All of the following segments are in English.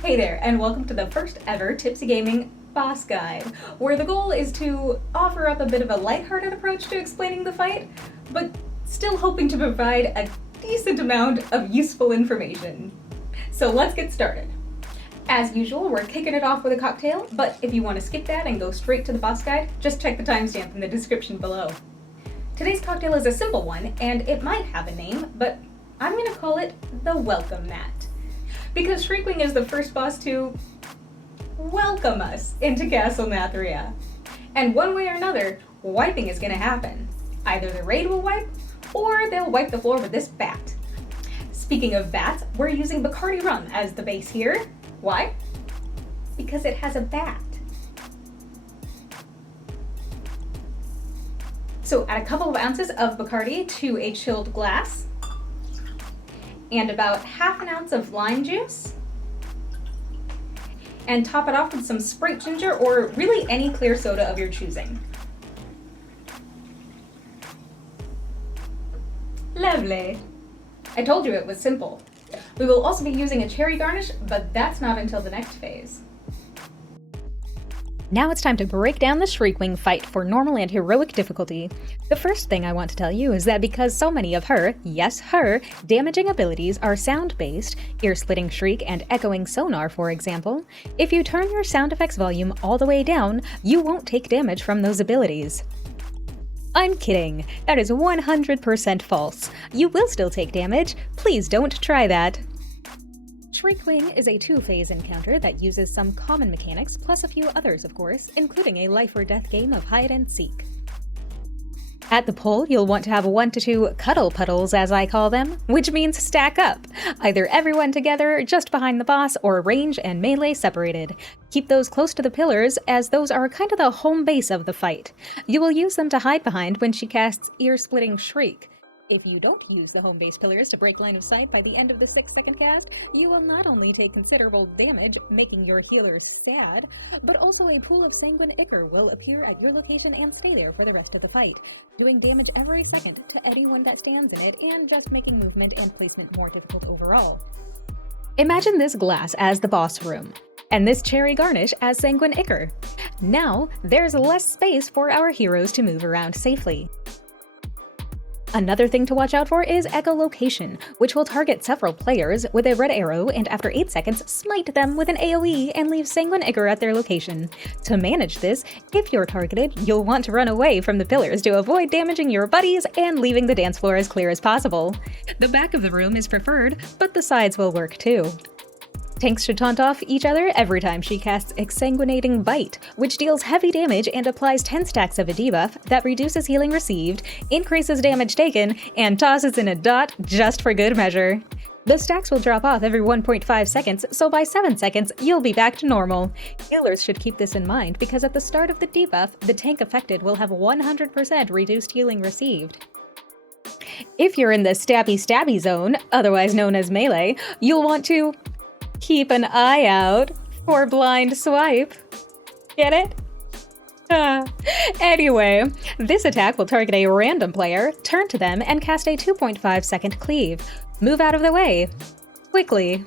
Hey there, and welcome to the first ever Tipsy Gaming boss guide, where the goal is to offer up a bit of a lighthearted approach to explaining the fight, but still hoping to provide a decent amount of useful information. So let's get started. As usual, we're kicking it off with a cocktail, but if you want to skip that and go straight to the boss guide, just check the timestamp in the description below. Today's cocktail is a simple one, and it might have a name, but I'm going to call it the Welcome Mat. Because Shriekwing is the first boss to welcome us into Castle Nathria. And one way or another, wiping is going to happen. Either the raid will wipe, or they'll wipe the floor with this bat. Speaking of bats, we're using Bacardi Rum as the base here. Why? Because it has a bat. So add a couple of ounces of Bacardi to a chilled glass, and about half an ounce of lime juice, and top it off with some Sprite Ginger or really any clear soda of your choosing. Lovely. I told you it was simple. We will also be using a cherry garnish, but that's not until the next phase. Now it's time to break down the Shriekwing fight for normal and heroic difficulty. The first thing I want to tell you is that because so many of her, yes her, damaging abilities are sound-based, ear-splitting shriek and echoing sonar for example, if you turn your sound effects volume all the way down, you won't take damage from those abilities. I'm kidding. That is 100% false. You will still take damage. Please don't try that. Shriekwing is a two-phase encounter that uses some common mechanics, plus a few others of course, including a life or death game of hide and seek. At the pole, you'll want to have 1 to 2 cuddle puddles, as I call them, which means stack up, either everyone together just behind the boss or range and melee separated. Keep those close to the pillars, as those are kind of the home base of the fight. You will use them to hide behind when she casts ear-splitting shriek. If you don't use the home base pillars to break line of sight by the end of the 6-second cast, you will not only take considerable damage, making your healers sad, but also a pool of sanguine ichor will appear at your location and stay there for the rest of the fight, doing damage every second to anyone that stands in it and just making movement and placement more difficult overall. Imagine this glass as the boss room, and this cherry garnish as sanguine ichor. Now, there's less space for our heroes to move around safely. Another thing to watch out for is echolocation, which will target several players with a red arrow and after 8 seconds smite them with an AoE and leave sanguine ichor at their location. To manage this, if you're targeted, you'll want to run away from the pillars to avoid damaging your buddies and leaving the dance floor as clear as possible. The back of the room is preferred, but the sides will work too. Tanks should taunt off each other every time she casts Exsanguinating Bite, which deals heavy damage and applies 10 stacks of a debuff that reduces healing received, increases damage taken, and tosses in a dot just for good measure. The stacks will drop off every 1.5 seconds, so by 7 seconds, you'll be back to normal. Healers should keep this in mind because at the start of the debuff, the tank affected will have 100% reduced healing received. If you're in the stabby zone, otherwise known as melee, you'll want to keep an eye out for blind swipe. Get it? Anyway, this attack will target a random player, turn to them, and cast a 2.5 second cleave. Move out of the way. Quickly.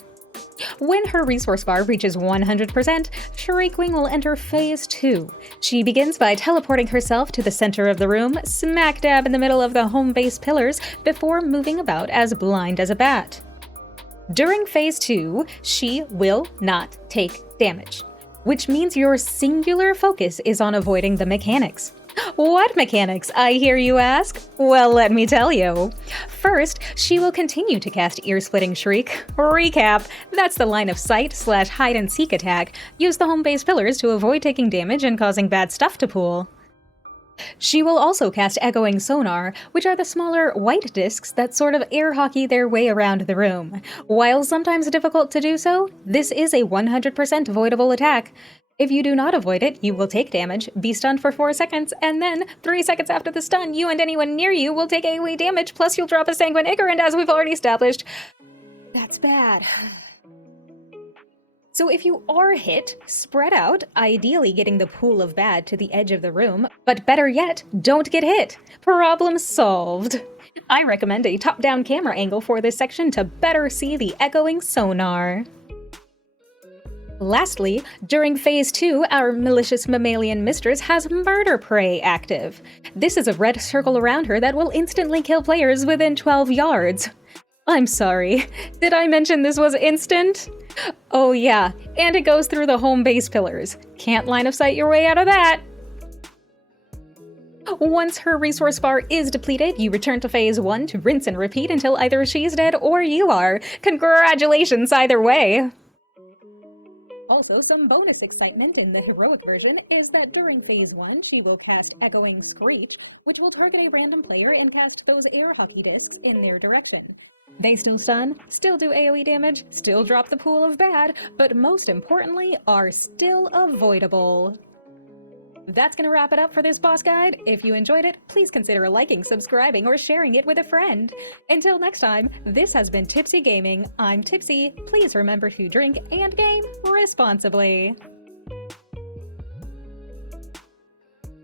When her resource bar reaches 100%, Shriekwing will enter Phase 2. She begins by teleporting herself to the center of the room, smack dab in the middle of the home base pillars, before moving about as blind as a bat. During Phase 2, she will not take damage, which means your singular focus is on avoiding the mechanics. What mechanics, I hear you ask? Well, let me tell you. First, she will continue to cast Ear-Splitting Shriek. Recap, that's the line of sight / hide and seek attack. Use the home base pillars to avoid taking damage and causing bad stuff to pool. She will also cast Echoing Sonar, which are the smaller white discs that sort of air hockey their way around the room. While sometimes difficult to do so, this is a 100% avoidable attack. If you do not avoid it, you will take damage, be stunned for 4 seconds, and then 3 seconds after the stun, you and anyone near you will take AoE damage, plus you'll drop a sanguine ichor, and as we've already established, that's bad. So if you are hit, spread out, ideally getting the pool of bad to the edge of the room, but better yet, don't get hit. Problem solved. I recommend a top-down camera angle for this section to better see the echoing sonar. Lastly, during Phase 2, our malicious mammalian mistress has Murder Prey active. This is a red circle around her that will instantly kill players within 12 yards. I'm sorry, did I mention this was instant? Oh yeah, and it goes through the home base pillars. Can't line of sight your way out of that! Once her resource bar is depleted, you return to Phase 1 to rinse and repeat until either she's dead or you are. Congratulations either way! Also, some bonus excitement in the heroic version is that during Phase 1, she will cast Echoing Screech, which will target a random player and cast those air hockey discs in their direction. They still stun, still do AoE damage, still drop the pool of bad, but most importantly, are still avoidable. That's gonna wrap it up for this boss guide. If you enjoyed it, please consider liking, subscribing, or sharing it with a friend. Until next time, this has been Tipsy Gaming. I'm Tipsy. Please remember to drink and game responsibly.